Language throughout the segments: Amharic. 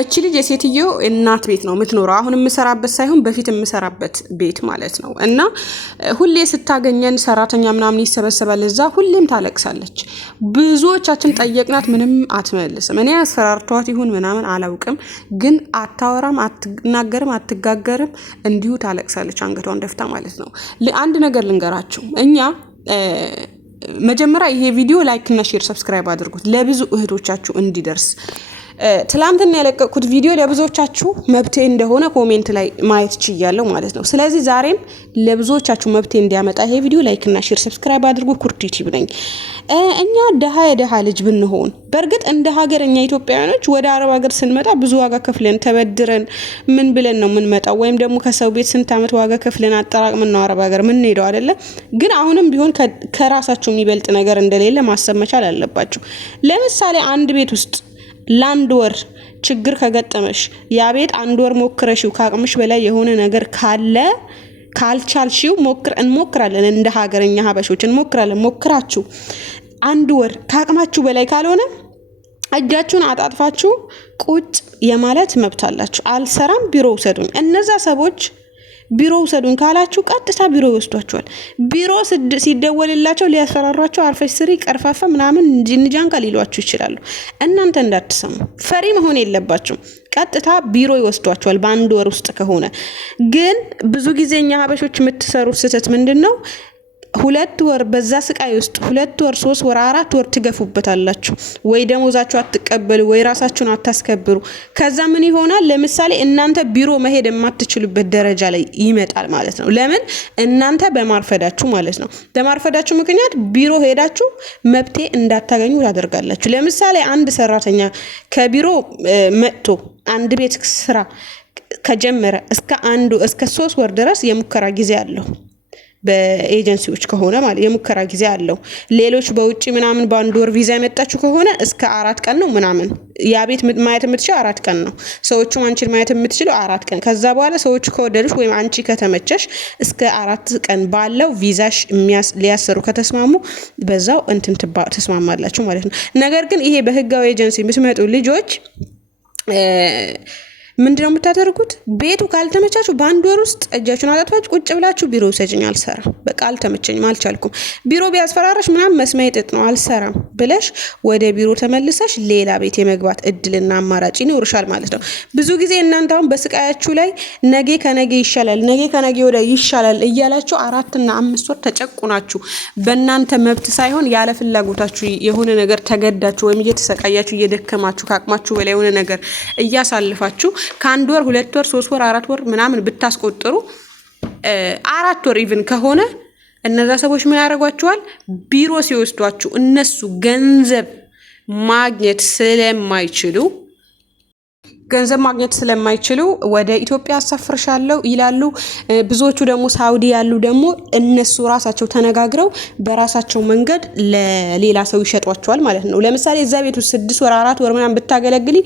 እቺ ልጅ የሴትዮ እናት ቤት ነው የምትኖረው። አሁን የምሰራበት ሳይሆን በፊት የምሰራበት ቤት ማለት ነው። እና ሁሌ ስታገኘን ሰራተኛ ምናምን ይሰበሰባል እዛ፣ ሁሌም ታለቅሳለች። ብዙዎቻችን ጠየቅናት፣ ምንም አትመልስም። እኔ አስፈራርቷት ይሁን ምናምን አላውቅም፣ ግን አታወራም፣ አትናገርም፣ አትጋገርም፣ እንዲሁ ታለቅሳለች አንገቷን ደፍታ ማለት ነው። አንድ ነገር ልንገራችሁ፣ እኛ መጀመሪያ ይሄ ቪዲዮ ላይክ እና ሼር ሰብስክራይብ አድርጉት ለብዙ እህቶቻችሁ እንዲደርስ። ትላንትና ያለቀቁት ቪዲዮ ለብዙዎቻችሁ መብቴ እንደሆነ ኮሜንት ላይ ማየት ችያለሁ ማለት ነው። ስለዚህ ዛሬም ለብዙዎቻችሁ መብቴ እንዲያመጣ ይሄ ቪዲዮ ላይክ እና ሼር ሰብስክራይብ አድርጉ። ኩርቲቲቭ ነኝ። እኛ የደሃ ልጅ ብንሆን በእርግጥ እንደ ሀገር እኛ ኢትዮጵያውያኖች ወደ አረብ ሀገር ስንመጣ ብዙ ዋጋ ከፍለን ተበድረን ምን ብለን ነው የምንመጣው? ወይም ደግሞ ከሰው ቤት ስንት ዓመት ዋጋ ከፍለን አጠራቅመን ነው አረብ ሀገር ምን ሄደው አይደለ? ግን አሁንም ቢሆን ከራሳችሁ የሚበልጥ ነገር እንደሌለ ማሰብ መቻል አለባችሁ። ለምሳሌ አንድ ቤት ውስጥ ለአንድ ወር ችግር ከገጠመሽ ያ ቤት አንድ ወር ሞክረሽው ከአቅምሽ በላይ የሆነ ነገር ካለ ካልቻልሽው እንሞክራለን፣ እንደ ሀገርኛ ሀበሾች እንሞክራለን። ሞክራችሁ አንድ ወር ከአቅማችሁ በላይ ካልሆነ እጃችሁን አጣጥፋችሁ ቁጭ የማለት መብት አላችሁ። አልሰራም ቢሮ ውሰዱኝ። እነዛ ሰዎች ቢሮ ውሰዱን ካላችሁ ቀጥታ ቢሮ ይወስዷቸዋል። ቢሮ ሲደወልላቸው ሊያስፈራሯቸው አርፈሽ ስሪ ቀርፋፋ ምናምን ጅንጃንካ ሊሏችሁ ይችላሉ። እናንተ እንዳትሰሙ፣ ፈሪ መሆን የለባችሁም። ቀጥታ ቢሮ ይወስዷቸዋል በአንድ ወር ውስጥ ከሆነ። ግን ብዙ ጊዜ እኛ ሀበሾች የምትሰሩት ስህተት ምንድን ነው? 2 ወር በዛ ስቃይ ውስጥ 2 ወር 3 ወር 4 ወር ትገፉበታላችሁ። ወይ ደሞዛችሁ አትቀበሉ፣ ወይ ራሳችሁን አታስከብሩ። ከዛ ምን ይሆናል? ለምሳሌ እናንተ ቢሮ መሄድ የማትችሉበት ደረጃ ላይ ይመጣል ማለት ነው። ለምን? እናንተ በማርፈዳችሁ ማለት ነው። በማርፈዳችሁ ምክንያት ቢሮ ሄዳችሁ መብቴ እንዳታገኙ ታደርጋላችሁ። ለምሳሌ አንድ ሰራተኛ ከቢሮ መጥቶ አንድ ቤት ስራ ከጀመረ እስከ 3 ወር ድረስ የሙከራ ጊዜ አለው። በኤጀንሲዎች ከሆነ ማለት የሙከራ ጊዜ አለው። ሌሎች በውጪ ምናምን በአንድ ወር ቪዛ የመጣችሁ ከሆነ እስከ 4 ቀን ነው ምናምን። ያ ቤት ማየት የምትችለው 4 ቀን ነው። ሰዎቹም አንቺን ማየት የምትችለው 4 ቀን። ከዛ በኋላ ሰዎቹ ከወደዱሽ ወይም አንቺ ከተመቸሽ እስከ 4 ቀን ባለው ቪዛሽ ሊያሰሩ ከተስማሙ በዛው ተስማማላችሁ ማለት ነው። ነገር ግን ይሄ በህጋዊ ኤጀንሲ የምትመጡ ልጆች ምንድነው የምታደርጉት? ቤቱ ካልተመቻችሁ በአንድ ወር ውስጥ እጃችሁን አጣጥፋችሁ ቁጭ ብላችሁ ቢሮ ውሰጂኝ፣ አልሰራም፣ በቃ አልተመቸኝም፣ አልቻልኩም፣ ቢሮ ቢያስፈራራሽ ምናምን መስማይ ጥጥ ነው፣ አልሰራም ብለሽ ወደ ቢሮ ተመልሰሽ ሌላ ቤት የመግባት እድልና አማራጭ ይኖርሻል ማለት ነው። ብዙ ጊዜ እናንተ አሁን በስቃያችሁ ላይ ነገ ከነገ ይሻላል፣ ነገ ከነገ ወዲያ ይሻላል እያላችሁ 4 እና 5 ወር ተጨቁናችሁ በእናንተ መብት ሳይሆን ያለ ፍላጎታችሁ የሆነ ነገር ተገዳችሁ ወይም እየተሰቃያችሁ እየደከማችሁ ከአቅማችሁ በላይ የሆነ ነገር እያሳልፋችሁ ከአንድ ወር 2 ወር 3 ወር 4 ወር ምናምን ብታስቆጥሩ 4 ወር ኢቭን ከሆነ እነዛ ሰዎች ምን ያደርጓቸዋል? ቢሮ ሲወስዷችሁ እነሱ ገንዘብ ማግኘት ስለማይችሉ ወደ ኢትዮጵያ አሳፍርሻለሁ ይላሉ። ብዙዎቹ ደግሞ ሳውዲ ያሉ ደግሞ እነሱ ራሳቸው ተነጋግረው በራሳቸው መንገድ ለሌላ ሰው ይሸጧቸዋል ማለት ነው። ለምሳሌ እዛ ቤት ውስጥ 6 ወር 4 ወር ምናምን ብታገለግሊ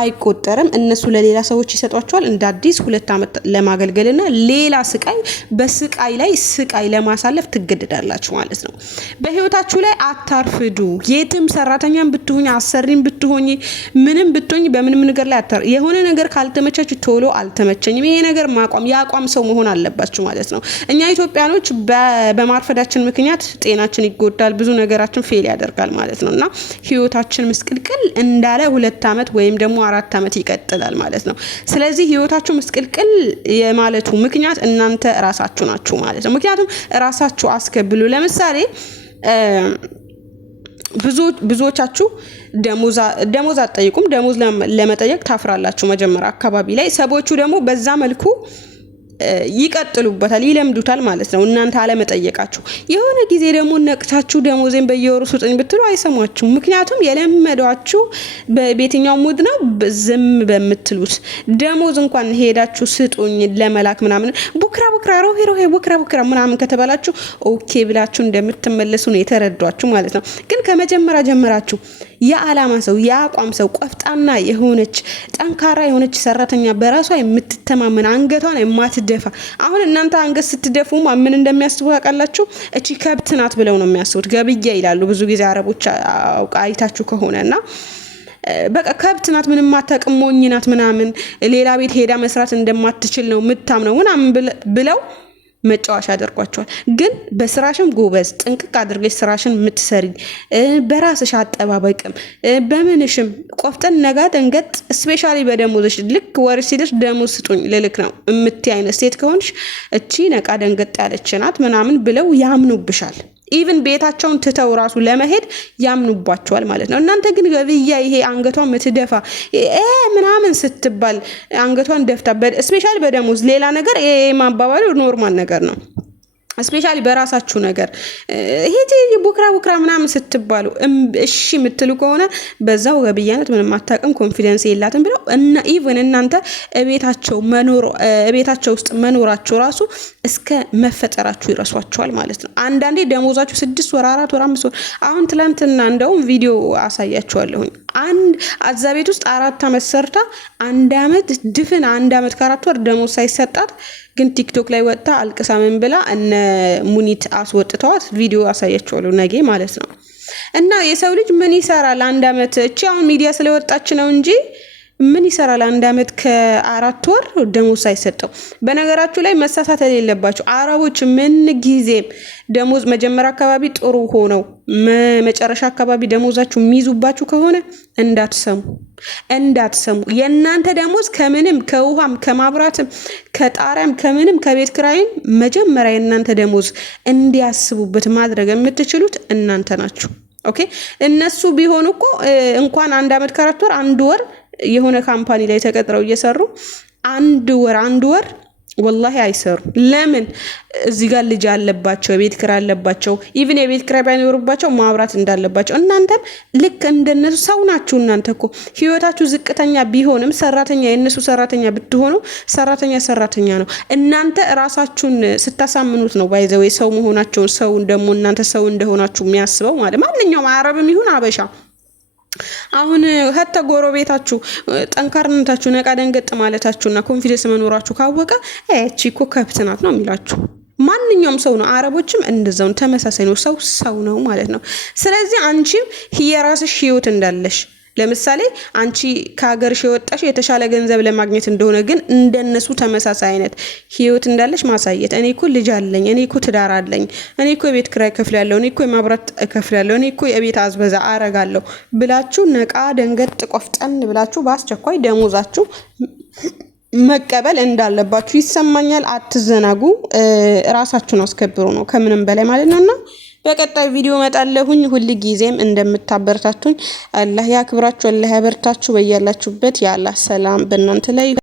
አይቆጠርም። እነሱ ለሌላ ሰዎች ይሰጧቸዋል እንደ አዲስ 2 ዓመት ለማገልገልና ሌላ በስቃይ ላይ ስቃይ ለማሳለፍ ትገደዳላችሁ ማለት ነው። በህይወታችሁ ላይ አታርፍዱ። የትም ሰራተኛም ብትሆኚ አሰሪም ብትሆኚ ምንም ብትሆኚ በምንም ነገር ላይ የሆነ ነገር ካልተመቻችሁ ቶሎ አልተመቸኝም ይሄ ነገር ያቋም ሰው መሆን አለባችሁ ማለት ነው። እኛ ኢትዮጵያኖች በማርፈዳችን ምክንያት ጤናችን ይጎዳል፣ ብዙ ነገራችን ፌል ያደርጋል ማለት ነውና ህይወታችን ምስቅልቅል እንዳለ 2 ዓመት ወይም ደግሞ 4 ዓመት ይቀጥላል ማለት ነው። ስለዚህ ህይወታችሁ ምስቅልቅል የማለቱ ምክንያት እናንተ ራሳችሁ ናችሁ ማለት ነው። ምክንያቱም ራሳችሁ አስከብሉ። ለምሳሌ ብዙዎቻችሁ ደሞዝ አትጠይቁም። ደሞዝ ለመጠየቅ ታፍራላችሁ መጀመሪያ አካባቢ ላይ። ሰዎቹ ደግሞ በዛ መልኩ ይቀጥሉበታል፣ ይለምዱታል ማለት ነው እናንተ አለመጠየቃችሁ። የሆነ ጊዜ ደግሞ ነቅታችሁ ደሞዜን በየወሩ ስጡኝ ብትሉ አይሰሟችሁም። ምክንያቱም የለመዷችሁ በቤትኛው ሙድ ነው ዝም በምትሉት። ደሞዝ እንኳን ሄዳችሁ ስጡኝ ለመላክ ምናምን ቡክራ ሮሄ ቡክራ ምናምን ከተባላችሁ ኦኬ ብላችሁ እንደምትመለሱ ነው የተረዷችሁ ማለት ነው። ግን ከመጀመሪያ ጀምራችሁ የዓላማ ሰው የአቋም ሰው ቆፍጣና የሆነች ጠንካራ የሆነች ሰራተኛ በራሷ የምትተማመን አንገቷን የማትደፋ አሁን እናንተ አንገት ስትደፉ ምን እንደሚያስቡ ያውቃላችሁ? እቺ ከብት ናት ብለው ነው የሚያስቡት። ገብያ ይላሉ ብዙ ጊዜ አረቦች አይታችሁ ከሆነና በቃ ከብት ናት፣ ምንም አታውቅም፣ ሞኝ ናት ምናምን ሌላ ቤት ሄዳ መስራት እንደማትችል ነው ምታምነው ምናምን ብለው መጫወቻ አድርጓቸዋል። ግን በስራሽም ጎበዝ ጥንቅቅ አድርገሽ ስራሽን የምትሰሪ በራስሽ አጠባበቅም በምንሽም ቆፍጠን ነጋ ደንገጥ ስፔሻሊ በደሞዝሽ ልክ ወር ሲደርስ ደሞዝ ስጡኝ ልልክ ነው የምትይ አይነት ሴት ከሆንሽ እቺ ነቃ ደንገጥ ያለች ናት ምናምን ብለው ያምኑብሻል። ኢቭን ቤታቸውን ትተው ራሱ ለመሄድ ያምኑባቸዋል ማለት ነው። እናንተ ግን ገብያ ይሄ አንገቷን ምትደፋ ምናምን ስትባል አንገቷን ደፍታ ስፔሻሊ በደሞዝ ሌላ ነገር ማባባሉ ኖርማል ነገር ነው። ስፔሻሊ በራሳችሁ ነገር ሄጂ ቡክራ ምናምን ስትባሉ እሺ የምትሉ ከሆነ በዛው ገብያነት ምንም አታውቅም ኮንፊደንስ የላትም ብለው እና ኢቭን እናንተ ቤታቸው ውስጥ መኖራቸው ራሱ እስከ መፈጠራችሁ ይረሷቸዋል ማለት ነው። አንዳንዴ ደሞዛችሁ 6 ወር 4 ወር 5 ወር አሁን ትላንትና እንደውም ቪዲዮ አሳያችኋለሁኝ። አዛ ቤት ውስጥ 4 አመት ሰርታ 1 አመት ድፍን 1 አመት ከ4 ወር ደሞዝ ሳይሰጣት ግን ቲክቶክ ላይ ወጣ አልቅሳ ምን ብላ እነ ሙኒት አስወጥተዋት ቪዲዮ አሳያችኋለሁ ነገ ማለት ነው። እና የሰው ልጅ ምን ይሰራል 1 አመት እቺ አሁን ሚዲያ ስለወጣች ነው እንጂ ምን ይሰራል 1 አመት ከ4 ወር ደሞዝ ሳይሰጠው። በነገራችሁ ላይ መሳሳት የሌለባችሁ አረቦች ምን ጊዜም ደሞዝ መጀመሪያ አካባቢ ጥሩ ሆነው መጨረሻ አካባቢ ደሞዛችሁ የሚይዙባችሁ ከሆነ እንዳትሰሙ። የእናንተ ደሞዝ ከምንም ከውሃም ከማብራትም ከጣሪያም ከምንም ከቤት ክራይም መጀመሪያ የእናንተ ደሞዝ እንዲያስቡበት ማድረግ የምትችሉት እናንተ ናችሁ። ኦኬ እነሱ ቢሆኑ እኮ እንኳን 1 አመት ከ4 ወር 1 ወር የሆነ ካምፓኒ ላይ ተቀጥረው እየሰሩ 1 ወር ወላሂ አይሰሩ። ለምን እዚህ ጋር ልጅ አለባቸው፣ የቤት ክራይ አለባቸው። ኢቭን የቤት ክራይ ባይኖርባቸው ማብራት እንዳለባቸው። እናንተም ልክ እንደነሱ ሰው ናችሁ። እናንተ እኮ ህይወታችሁ ዝቅተኛ ቢሆንም ሰራተኛ የነሱ ሰራተኛ ብትሆኑ ሰራተኛ ነው። እናንተ ራሳችሁን ስታሳምኑት ነው ባይዘው ሰው መሆናቸውን ሰው ደግሞ እናንተ ሰው እንደሆናችሁ የሚያስበው ማለት ማንኛውም አረብም ይሁን አበሻ። አሁን ሀታ ጎረቤታችሁ ጠንካራነታችሁ ነቃ ደንገጥ ማለታችሁና ኮንፊደንስ መኖራችሁ ካወቀ እቺ እኮ ከብት ናት ነው የሚላችሁ። ማንኛውም ሰው ነው። አረቦችም እንደዛው ተመሳሳይ ነው። ሰው ነው ማለት ነው። ስለዚህ አንቺም የራስሽ ህይወት እንዳለሽ ለምሳሌ አንቺ ከሀገርሽ የወጣሽ የተሻለ ገንዘብ ለማግኘት እንደሆነ ግን እንደነሱ ተመሳሳይ አይነት ህይወት እንዳለሽ ማሳየት። እኔ እኮ ልጅ አለኝ፣ እኔ እኮ ትዳር አለኝ፣ እኔ እኮ የቤት ክራይ ከፍላለሁ፣ እኔ እኮ የማብራት ከፍላለሁ፣ እኔ እኮ የቤት አዝበዛ አረጋለሁ ብላችሁ ነቃ ደንገጥ ቆፍጠን ብላችሁ በአስቸኳይ ደሞዛችሁ መቀበል እንዳለባችሁ ይሰማኛል። አትዘናጉ፣ ራሳችሁን አስከብሩ ነው ከምንም በላይ ማለት ነውና በቀጣይ ቪዲዮ መጣለሁኝ። ሁሉ ጊዜም እንደምታበረታቱኝ አላህ ያክብራችሁ፣ አላህ ያበርታችሁ። በያላችሁበት የአላህ ሰላም በእናንተ ላይ